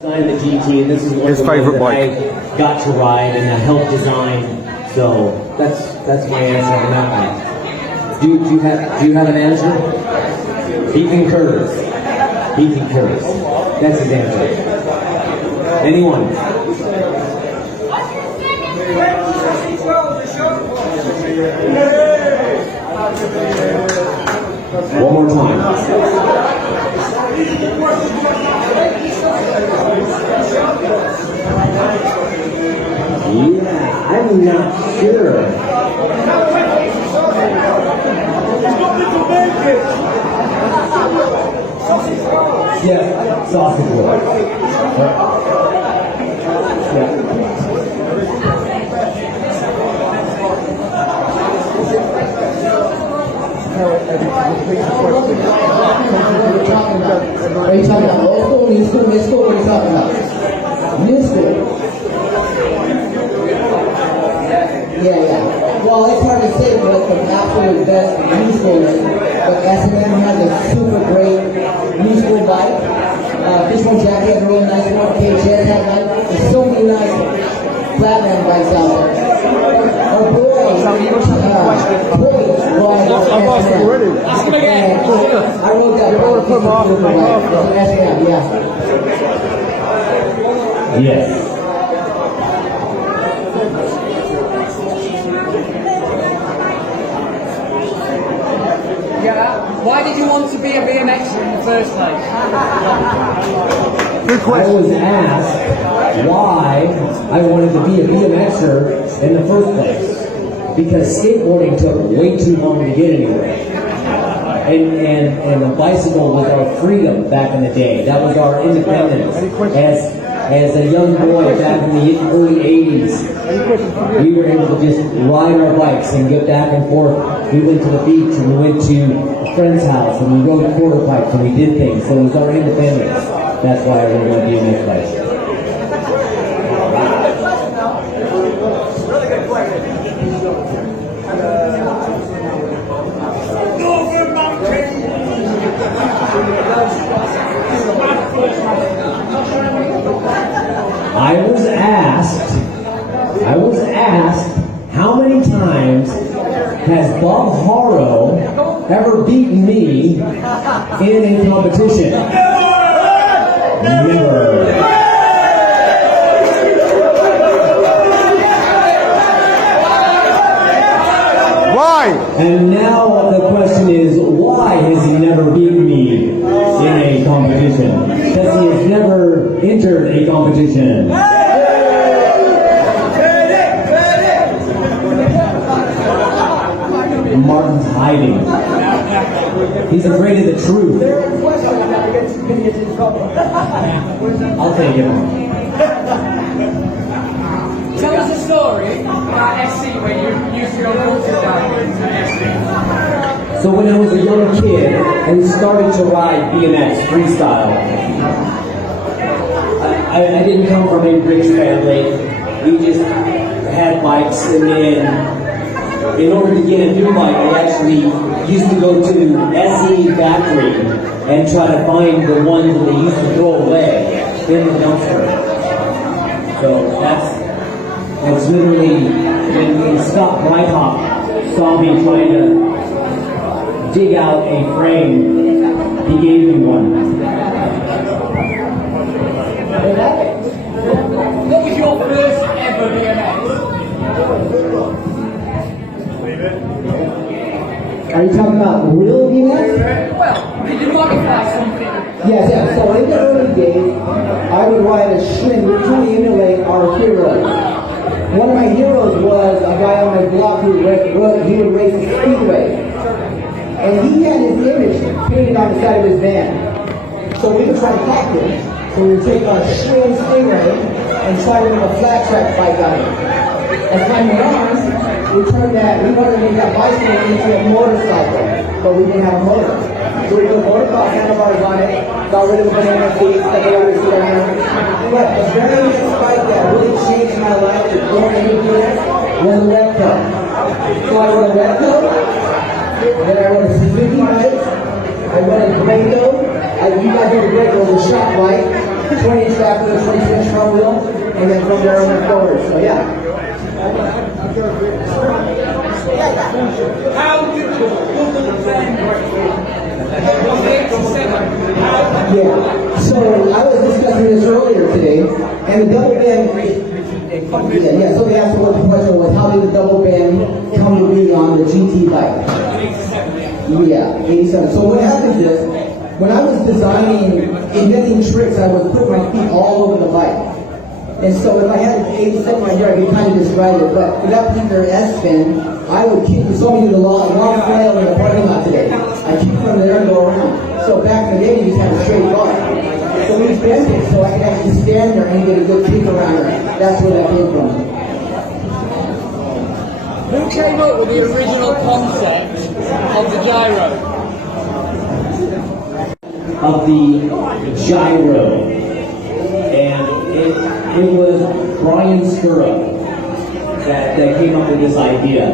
Designed the GT, and this is one His of the ones favorite that bike. I got to ride and I helped design. So that's my answer on that one. Do you have an answer? He concurs. He concurs. That's his answer. Anyone? One more time. Yeah, I'm not sure. Yeah, sausage roll. Yeah. Are you talking about old school, new school, mid school? What are you talking about? New school. Yeah. Well, it's hard to say what the absolute best new school is, but S&M has a super great new school bike. Fishbone Jackie has a real nice one. KHS has one. There's so many nice flatland bikes out there. Our boy, I wrote that. Yes. Yeah. Why did you want to be a BMXer in the first place? Good I question. was asked why I wanted to be a BMXer in the first place. Because skateboarding took way too long to get anywhere. And the bicycle was our freedom back in the day. That was our independence. As a young boy back in the early 80s, we were able to just ride our bikes and get back and forth. We went to the beach and we went to a friend's house and we rode quarter bikes and we did things. So it was our independence. That's why I wanted to be a BMX bike. I was asked how many times has Bob Harrow ever beaten me in a competition? Never. Why? And now the question is, why has he never beaten me in a competition? Because he has never entered a competition. Martin's hiding. He's afraid of the truth. I'll take it. Tell us a story about SC where you used to go courses down to SC. So when I was a young kid and started to ride BMX freestyle, I didn't come from a rich family. We just had bikes, and then in order to get a new bike, I actually used to go to SE factory and try to find the ones that they used to throw away in the dumpster. So that's literally when Scott Breithaupt saw me trying to dig out a frame, he gave me one. What was your first ever BMX? Are you talking about real BMX? Well, did you modify something? Yes. So in the early days, I would ride a Schwinn to emulate our heroes. One of my heroes was a guy on my block who would race a speedway. And he had his image painted on the side of his van. So we would try to copy him. So we would take our Schwinn Stingray and try to make a flat track bike on it. As time went on, we wanted to make that bicycle into a motorcycle, but we didn't have a motor. So we put a motocross handlebars on it, got rid of the banana seats that they always put on. But the very next bike that really changed my life to going into BMX was a Repco. So I rode a Repco, then I rode a Suzuki bike, I rode a Grado. You guys know the Grado was a shop bike. 20-inch back wheel, 22-inch front wheel, and then from there on forward. So yeah. How did the double bend work? Was it 87? Yeah. So I was discussing this earlier today, and the double bend. Yeah. So they asked what the question was: how did the double bend come to be on the GT bike? Yeah, 87. So what happens is, when I was designing, inventing tricks, I would put my feet all over the bike. And so if I had an 87 right here, I could kind of describe it. But with that particular S-spin, I would kick, you saw me do the long flail in the parking lot today. I kick from there and go around. So back in the day, we just had a straight bar. So we bent it so I could actually stand there and get a good kick around it. That's where that came from. Who came up with the original concept of the gyro? Of the gyro. And it was Brian Skurra that came up with this idea.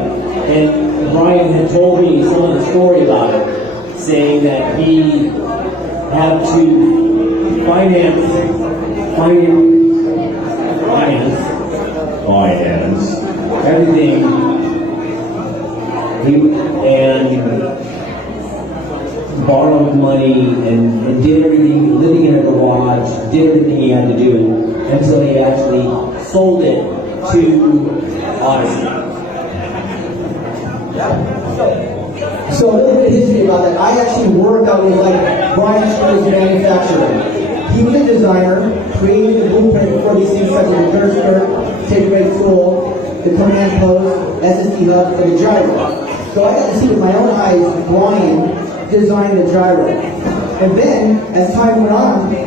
And Brian had told me some of the story about it, saying that he had to finance everything. And borrowed money and did everything, living in a garage, did everything he had to do until he actually sold it to Odyssey. So a little bit of history about it. I actually worked out with like Brian Skurra's manufacturer. He was a designer, created the blueprint for these things such as the curve skirt, take rate tool, the command post, SSD hub, and the gyro. So I got to see with my own eyes Brian design the gyro. And then, as time went on, it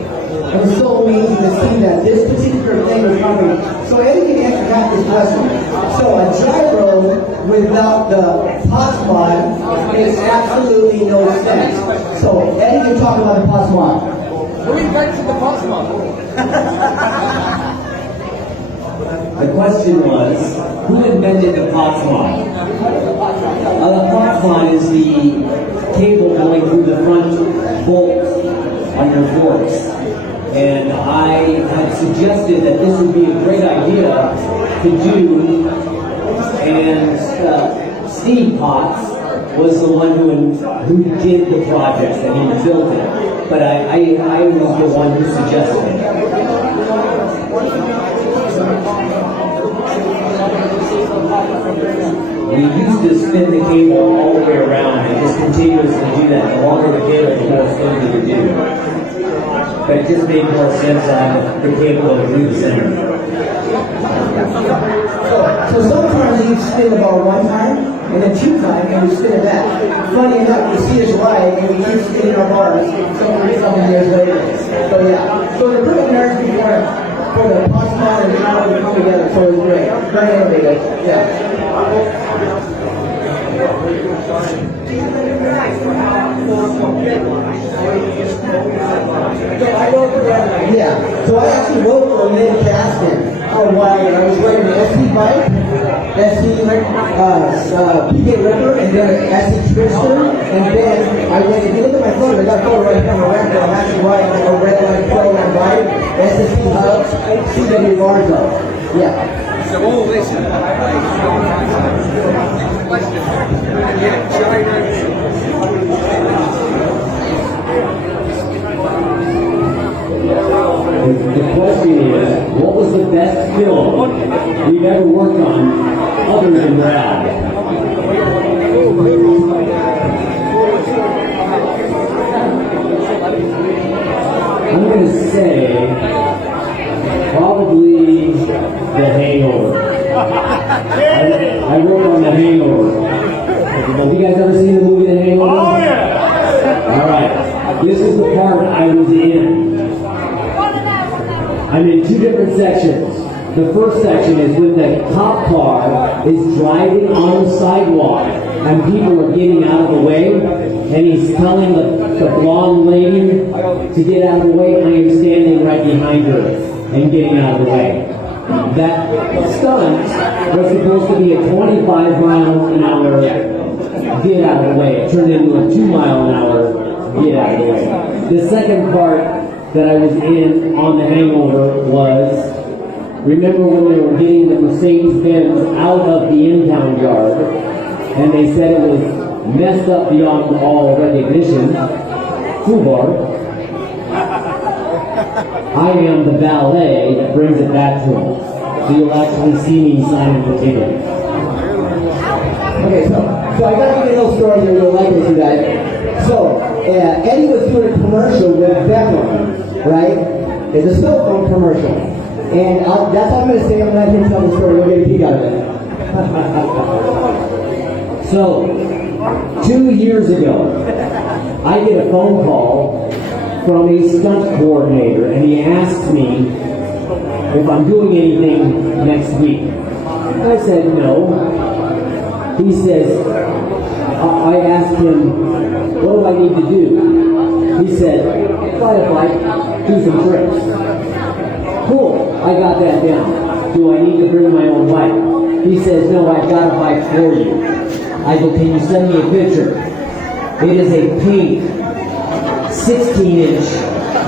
was so amazing to see that this particular thing was coming. So Eddie can answer half this question. So a gyro without the pot mod makes absolutely no sense. So Eddie can talk about the pot mod. Who invented the pot mod? The question was, who invented the Potsmon? The Potsmon is the cable going through the front bolt on your forks. And I had suggested that this would be a great idea to do, and Steve Potts was the one who did the project, and he built it. But I was the one who suggested it. We used to spin the cable all the way around and just continuously do that. The longer the cable, the more spinning we would do. But it just made more sense to have the cable go through the center. So sometimes you spin the ball one time, and then two times, and we spin it back. Funny enough, you see us ride, and we keep spinning our bars some years later. So yeah. So the perfect marriage before for the Potsmon and the gyro to come together, so it's great. Very innovative. Yeah. Yeah, so I actually wrote for Lynn Caston for a while. I was writing an SC bike, SC PK Ripper, and then an SC Trickster, and then I went, if you look at my photo, I got a photo right here on the record, I'm actually riding a red line program bike, SSC hubs, CW Barzo. Yeah. So all this is question. Yeah, gyro. The question is, what was the best film we've ever worked on other than Rad? I'm going to say probably The Hangover. I worked on The Hangover. Have you guys ever seen the movie The Hangover? Oh, yeah! Alright, this is the part I was in. I'm in two different sections. The first section is when the cop car is driving on the sidewalk and people are getting out of the way, and he's telling the blonde lady to get out of the way. I am standing right behind her and getting out of the way. That stunt was supposed to be a 25-mile-an-hour get out of the way. It turned into a 2-mile-an-hour get out of the way. The second part that I was in on The Hangover was, remember when they were getting the Mercedes-Benz out of the impound yard, and they said it was messed up beyond all recognition. Fubar. I am the valet that brings it back to him. So you'll actually see me signing the ticket. Okay, so I got to get a little story here real light with you guys. So, Eddie was doing a commercial with Beckham, right? It's a cell phone commercial. And that's all I'm going to say. I'm not going to tell the story. We'll get a kick out of it. So, 2 years ago, I get a phone call from a stunt coordinator, and he asks me if I'm doing anything next week. I said no. He says, I asked him, what do I need to do? He said, fly a bike, do some tricks. Cool, I got that down. Do I need to bring my own bike? He says, no, I've got a bike for you. I go, can you send me a picture? It is a pink 16-inch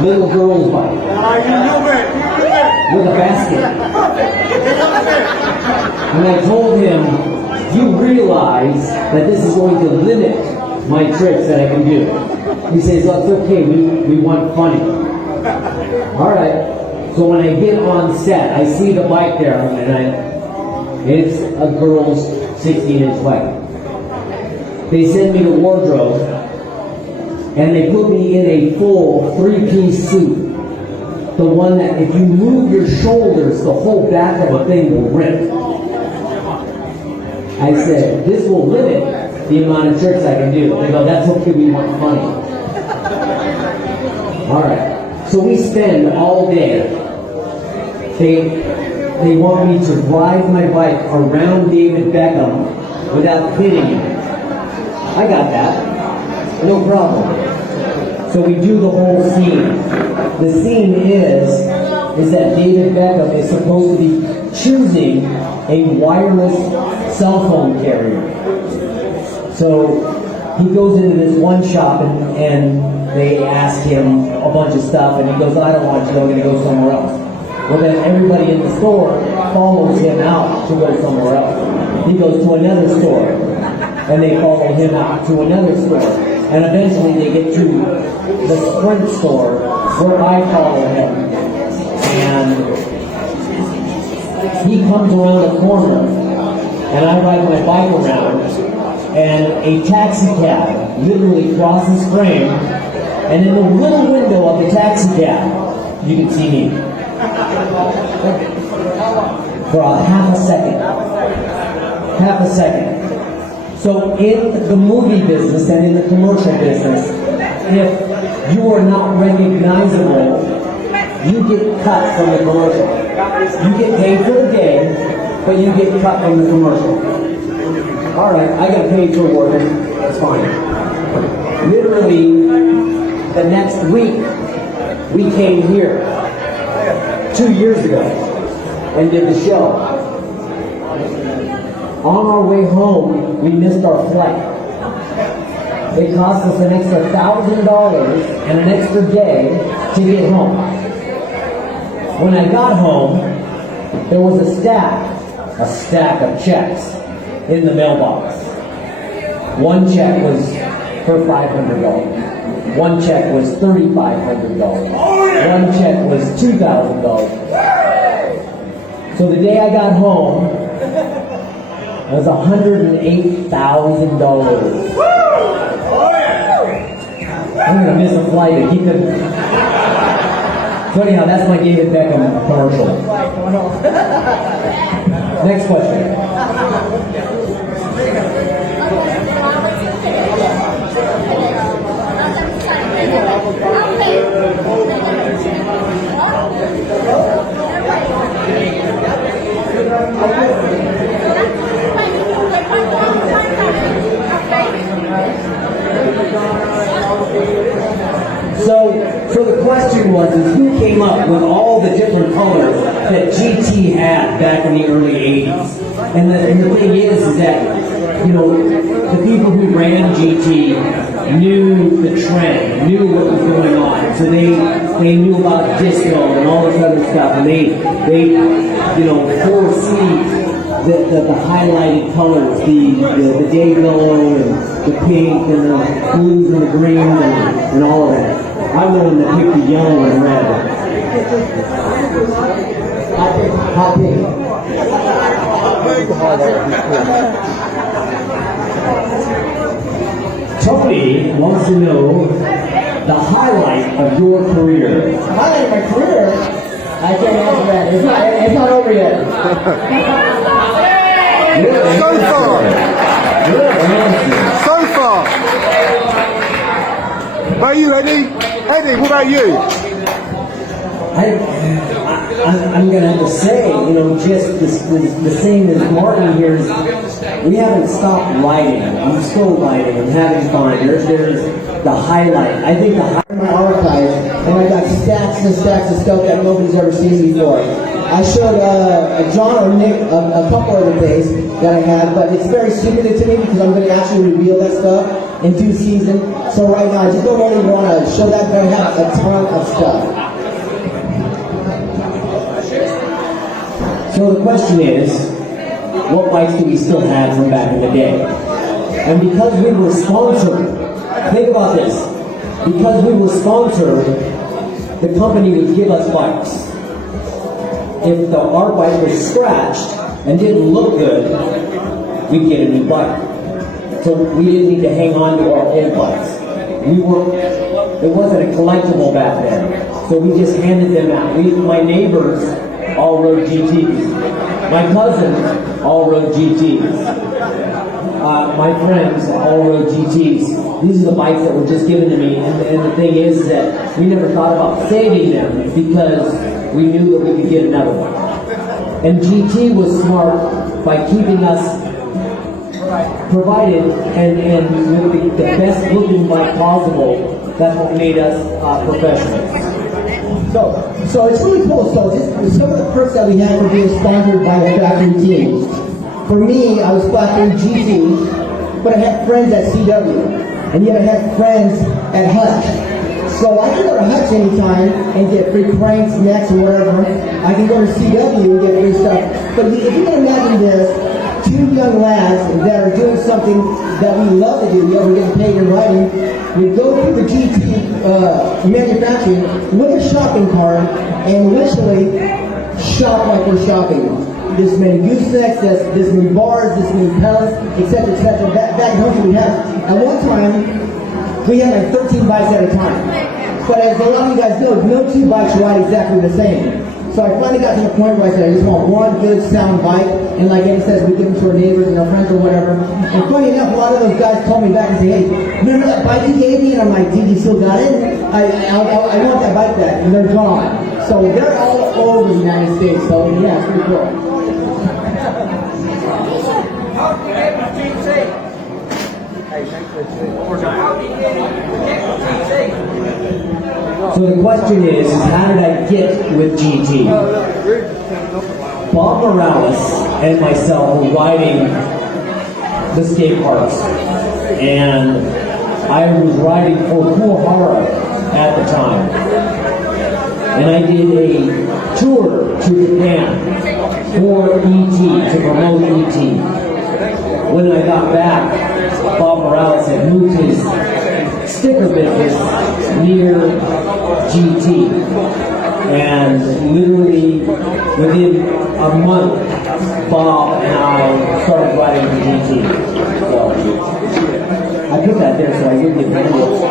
little girl's bike with a basket. And I told him, you realize that this is going to limit my tricks that I can do. He says, oh, it's okay, we want funny. Alright, so when I get on set, I see the bike there, and it's a girl's 16-inch bike. They send me the wardrobe, and they put me in a full 3-piece suit. The one that if you move your shoulders, the whole back of the thing will rip. I said, this will limit the amount of tricks I can do. They go, that's okay, we want funny. Alright, so we spend all day. They want me to ride my bike around David Beckham without hitting him. I got that. No problem. So we do the whole scene. The scene is that David Beckham is supposed to be choosing a wireless cell phone carrier. So he goes into this one shop and they ask him a bunch of stuff and he goes, I don't want you, I'm going to go somewhere else. Well, then everybody in the store follows him out to go somewhere else. He goes to another store and they follow him out to another store. And eventually they get to the Sprint store where I follow him. And he comes around the corner and I ride my bike around and a taxi cab literally crosses frame, and in the little window of the taxi cab you can see me for a half a second. So in the movie business and in the commercial business, if you are not recognizable, you get cut from the commercial. You get paid for the day, but you get cut from the commercial. Alright, I got paid for working, that's fine. Literally, the next week, we came here 2 years ago and did the show. On our way home, we missed our flight. It cost us an extra $1,000 and an extra day to get home. When I got home, there was a stack of checks in the mailbox. One check was for $500. One check was $3,500. One check was $2,000. So the day I got home, it was $108,000. I'm gonna miss a flight to keep it. So anyhow, that's my David Beckham commercial. Next question. So the question was, is who came up with all the different colors that GT had back in the early 80s? And the thing is that, you know, the people who ran GT knew the trend, knew what was going on. So they knew about disco and all this other stuff, and they foresee the highlighted colors, the day glow and the pink and the blues and the greens and all of that. I'm the one that picked the yellow and red. Hot pink. Tony wants to know the highlight of your career. The highlight of my career? I can't answer that. It's not over yet. So far. About you, Eddie? Eddie, what about you? I'm going to have to say, just the same as Martin here is we haven't stopped writing. I'm still writing. I'm having fun. There's the highlight. I think the highlight my archive, and I got stacks and stacks of stuff that nobody's ever seen before. I showed John or Nick a couple of the days that I had, but it's very secretive to me because I'm going to actually reveal that stuff in due season. So right now, I just don't really want to show that, but I have a ton of stuff. So the question is, what bikes do we still have from back in the day? And because we were sponsored, think about this, because we were sponsored, the company would give us bikes. If our bike was scratched and didn't look good, we'd get a new bike. So we didn't need to hang on to our old bikes. It wasn't a collectible back then. So we just handed them out. My neighbors all rode GTs. My cousins all rode GTs. My friends all rode GTs. These are the bikes that were just given to me. And the thing is that we never thought about saving them because we knew that we could get another one. And GT was smart by keeping us provided and with the best looking bike possible. That's what made us professionals. So it's really cool. So just some of the perks that we had for being sponsored by the factory team. For me, I was factory GT, but I had friends at CW, and yet I had friends at Hutch. So I can go to Hutch anytime and get free cranks, necks, or whatever. I can go to CW and get free stuff. But if you can imagine this, two young lads that are doing something that we love to do, we're getting paid in writing, we go to the GT manufacturing with a shopping cart and literally shop like we're shopping. This many goosenecks, this many bars, this many pellets, etc., etc. Back home we have. At one time, we had like 13 bikes at a time. But as a lot of you guys know, no two bikes ride exactly the same. So I finally got to the point where I said I just want one good sound bike, and like Eddie says, we give them to our neighbors and our friends or whatever. And funny enough, a lot of those guys call me back and say, hey, remember that bike you gave me? And I'm like, dude, you still got it? I want that bike back, and they're gone. So they're all over the United States, so yeah, it's pretty cool. How did you get with GT? How did you get with GT? So the question is how did I get with GT? Bob Morales and myself were riding the skate parks, and I was riding for Kuahara at the time. And I did a tour to Japan for ET, to promote ET. When I got back, Bob Morales had moved his sticker business near GT. And literally within a month, Bob and I started riding the GT. So I put that there so I didn't get handled.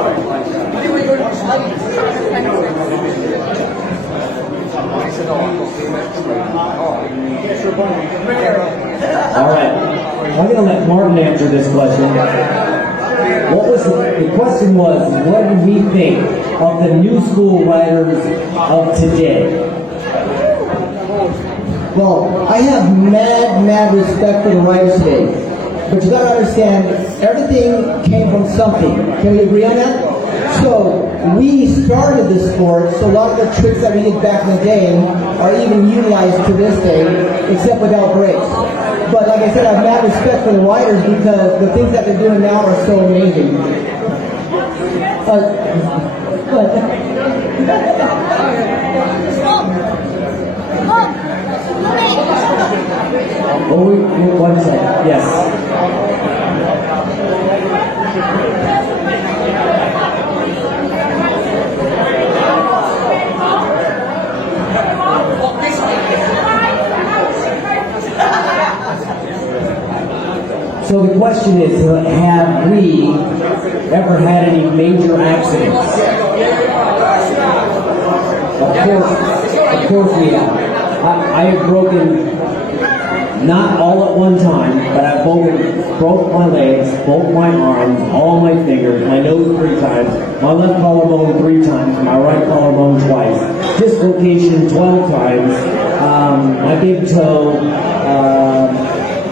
All right, I'm going to let Martin answer this question. What was the question was, what do we think of the new school riders of today? Well, I have mad respect for the riders today. But you gotta understand, everything came from something. Can we agree on that? So, we started this sport, so a lot of the tricks that we did back in the day are even utilized to this day, except without brakes. But like I said, I have mad respect for the riders because the things that they're doing now are so amazing. Oh, wait, one second. Yes. So the question is, have we ever had any major accidents? Of course we have. I have broken, not all at one time, but I've broke my legs, both my arms, all my fingers, my nose 3 times, my left collarbone 3 times, my right collarbone twice, dislocation 12 times, my big toe,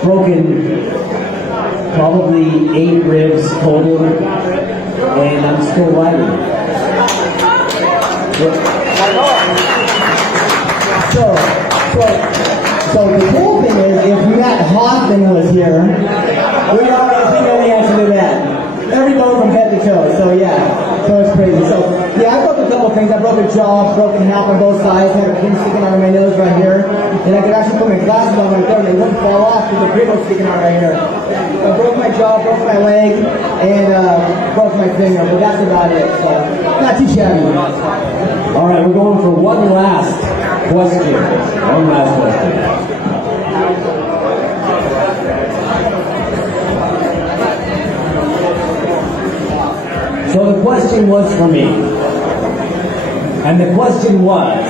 broken probably 8 ribs total, and I'm still riding. So the cool thing is, if Matt Hoffman was here, we already think of the answer to that. Every bone from head to toe. So yeah, so it's crazy. So yeah, I broke a couple things. I broke a jaw, broken half on both sides, had a pin sticking out of my nose right here, and I could actually put my glasses on right there, and they wouldn't fall off because the grid was sticking out right here. So I broke my jaw, broke my leg, and broke my finger, but that's about it. So not too shabby. All right, we're going for one last question. One last question. So the question was for me. And the question was,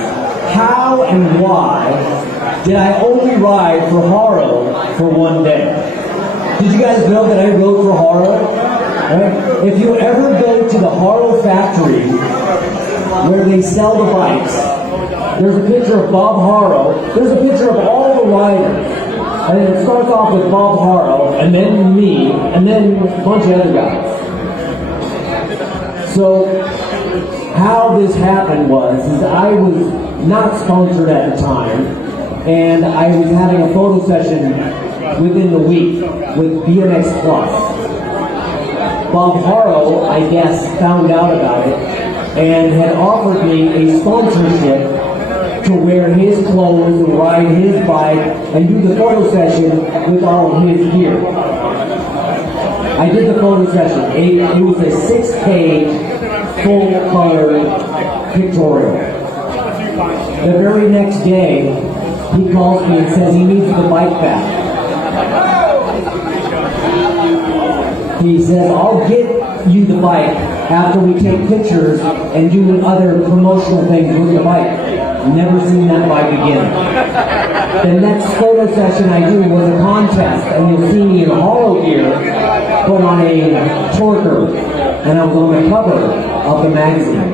how and why did I only ride for Haro for one day? Did you guys know that I rode for Haro? Right? If you ever go to the Haro factory where they sell the bikes, there's a picture of Bob Haro. There's a picture of all the riders. And it starts off with Bob Haro, and then me, and then a bunch of other guys. So how this happened was I was not sponsored at the time, and I was having a photo session within the week with BMX Plus. Bob Haro, I guess, found out about it and had offered me a sponsorship to wear his clothes and ride his bike and do the photo session with all of his gear. I did the photo session. It was a 6-page, full-color pictorial. The very next day, he calls me and says he needs the bike back. He says, I'll get you the bike after we take pictures and do other promotional things with the bike. Never seen that bike again. The next photo session I do was a contest, and you'll see me in hollow gear, put on a torquer, and I was on the cover of the magazine.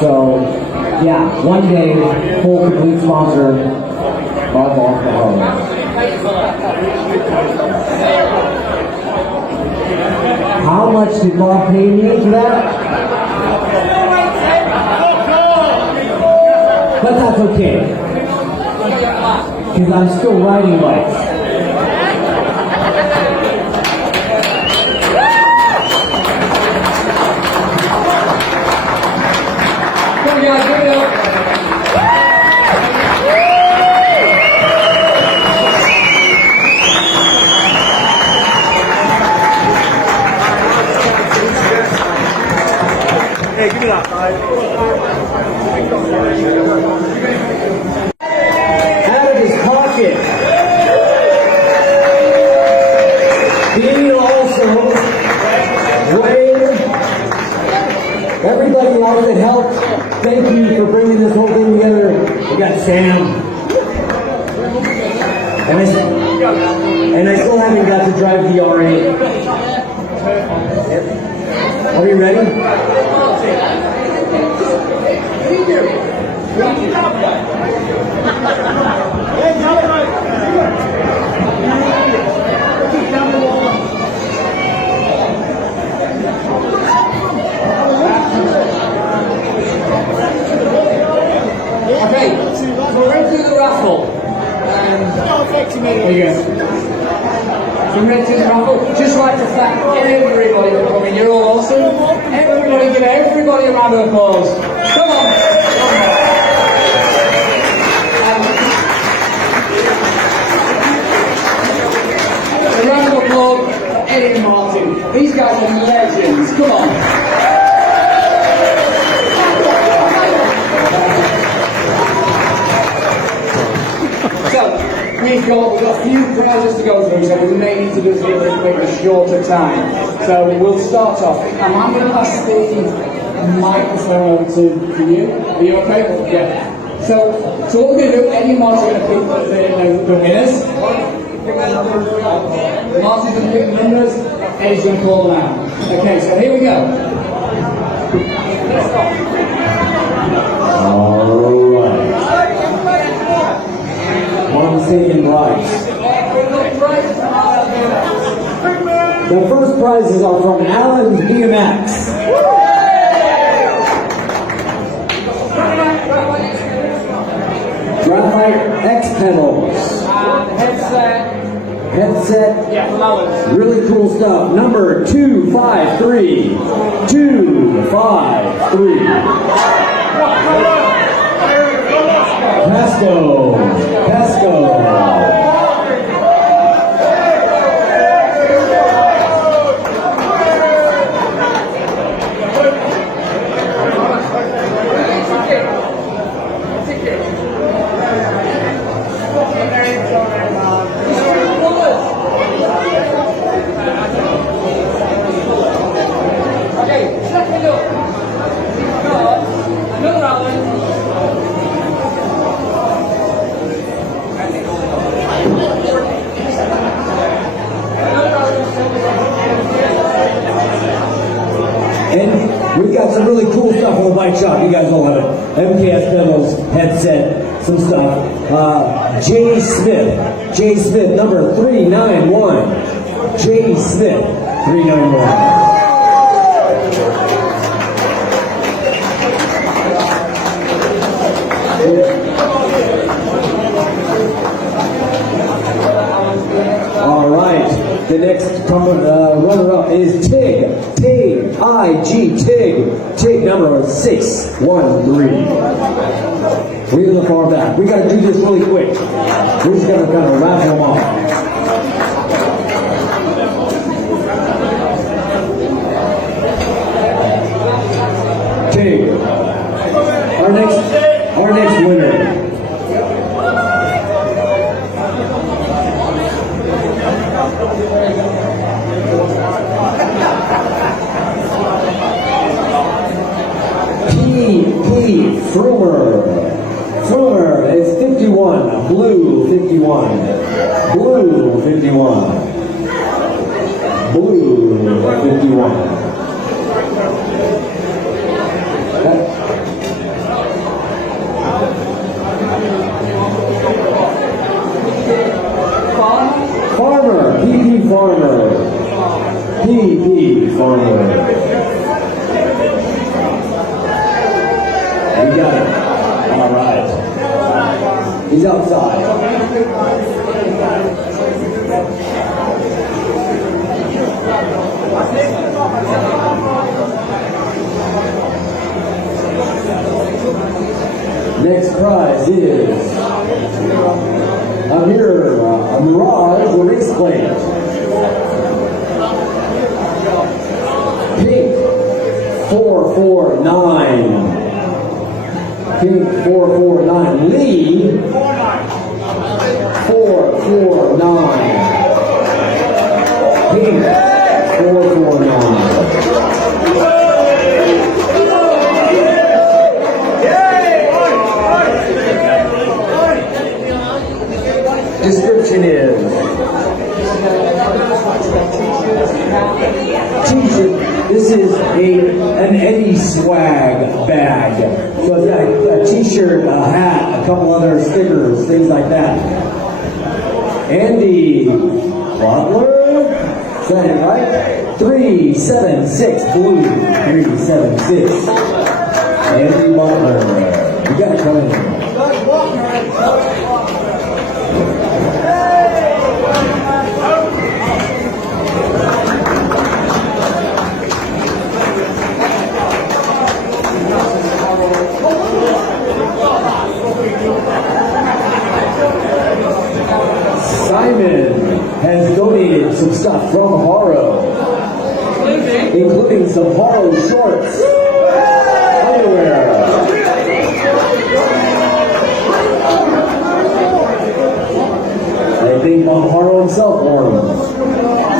So, yeah, one day, full complete sponsor, Bob Haro. How much did Bob pay me for that? But that's okay, because I'm still riding bikes. Come on, guys, give it up. Hey, give me that. Out of his pocket. He also, Wayne, everybody else that helped, thank you for bringing this whole thing together. We got Sam. And I still haven't got to drive the R8. Are you ready? Okay, so we're going to do the raffle. And There you go. So ready to raffle? Just like to thank everybody for coming. You're all awesome. Everybody, give everybody a round of applause. Come on. A round of applause for Eddie and Martin. These guys are legends. Come on. So, we've got a few prizes to go through, so we may need to do this a little bit of a shorter time. So we'll start off. I'm going to pass the microphone over to you. Are you okay? Yeah. So what we're going to do, Eddie and Martin are going to pick the winners. Martin's going to pick the numbers, Eddie's going to call them out. Okay, so here we go. Alright. One's taking prize. The first prizes are from Alan BMX. Graphite X pedals. Headset. Yeah, really cool stuff. Number 253. 253. Pasco. And we've got some really cool stuff on the bike shop. You guys all have it. MKS pedals, headset, some stuff. J Smith, number 391. J Smith, 391. All right. The next runner-up is Tig, Tig number 613. We're in the far back. We got to do this really quick. We're just going to kind of raffle them off. Tig, our next winner. Frumer is 51, blue 51, blue 51, blue 51. Farmer, PP Farmer, PP Farmer. We got it. All right. He's outside. Next prize is a Mirage race plate. Pink 449. Pink 449. Lee 449. Pink 449. Description is t-shirt. This is an Eddie swag bag. So it's a t-shirt, a hat, a couple other stickers, things like that. Andy Butler, is that it right? 376 blue, 376. Andy Butler, you got it coming. Simon has donated some stuff from Haro, including some Haro shorts, underwear. I think Haro himself wore them.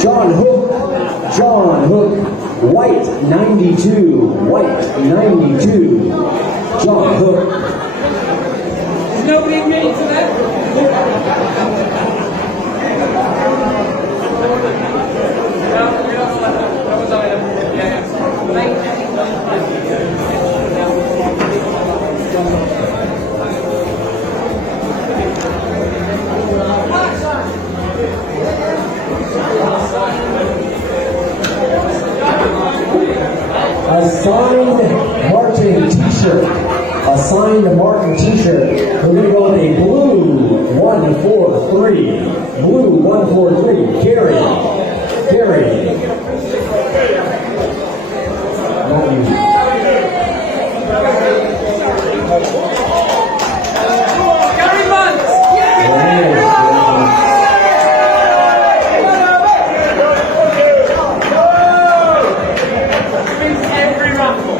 John Hook, white 92, white 92. John Hook. Is nobody ready for that? A signed Martin t-shirt. A signed Martin t-shirt. We're going to go with a blue 143. Blue 143. Gary. Not you. Gary Bunce! Every raffle.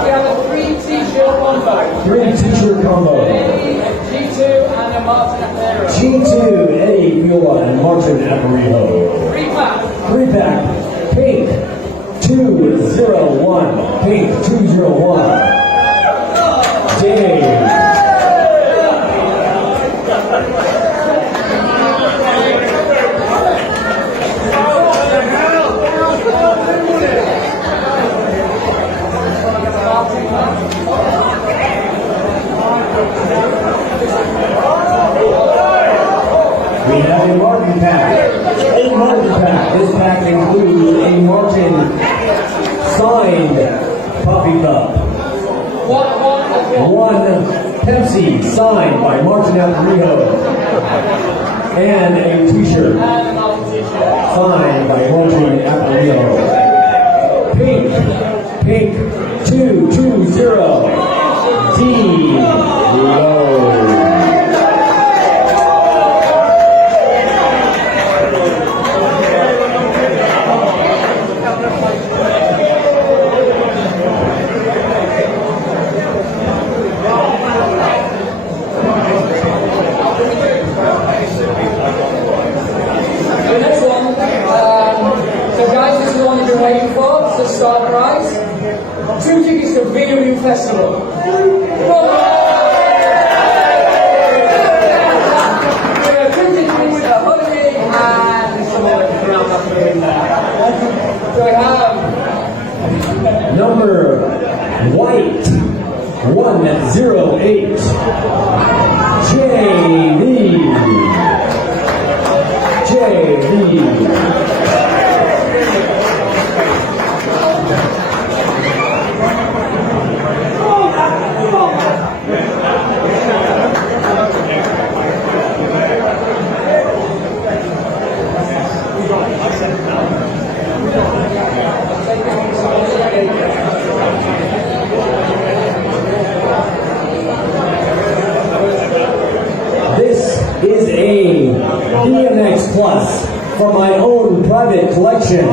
We have a 3 t-shirt combo. 3 t-shirt combo. G2 and a Martin Aparijo. G2, Eddie Fiola and Martin Aparijo. 3-pack. 3-pack. Pink 201. Pink 201. Dave. We have a Martin pack. A Martin pack. This pack includes a Martin signed coffee cup. One Pepsi signed by Martin Aparijo. And a t-shirt signed by Martin Aparijo. Pink 220. D. Low. Star prize, 2 tickets to Video Festival. So we have number white 108 JV. Is a DMX Plus for my own private collection.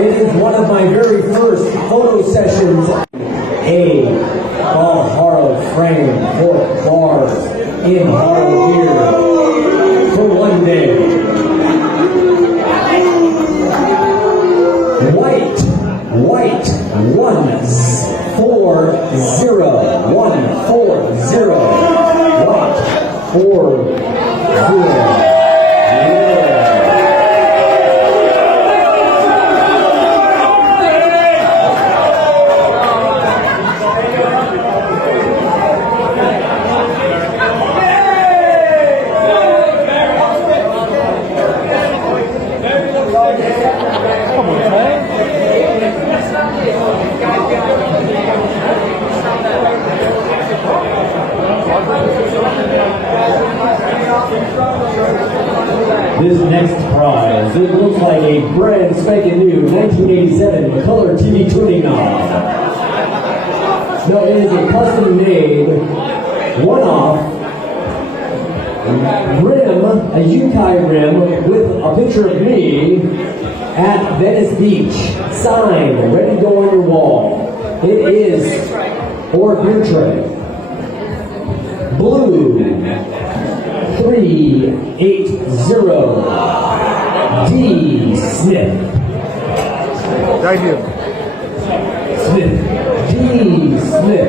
It is one of my very first photo sessions. A all Haro frame for bars in Haro here for one day. White 140. 4-0. This next prize, it looks like a brand spanking new 1987 color TV tuning knob. No, it is a custom made one-off rim, a Yukai rim with a picture of me at Venice Beach. Signed, ready to go on your wall. It is or beer tray. Blue 380 D Smith. Thank you. Smith. D Smith.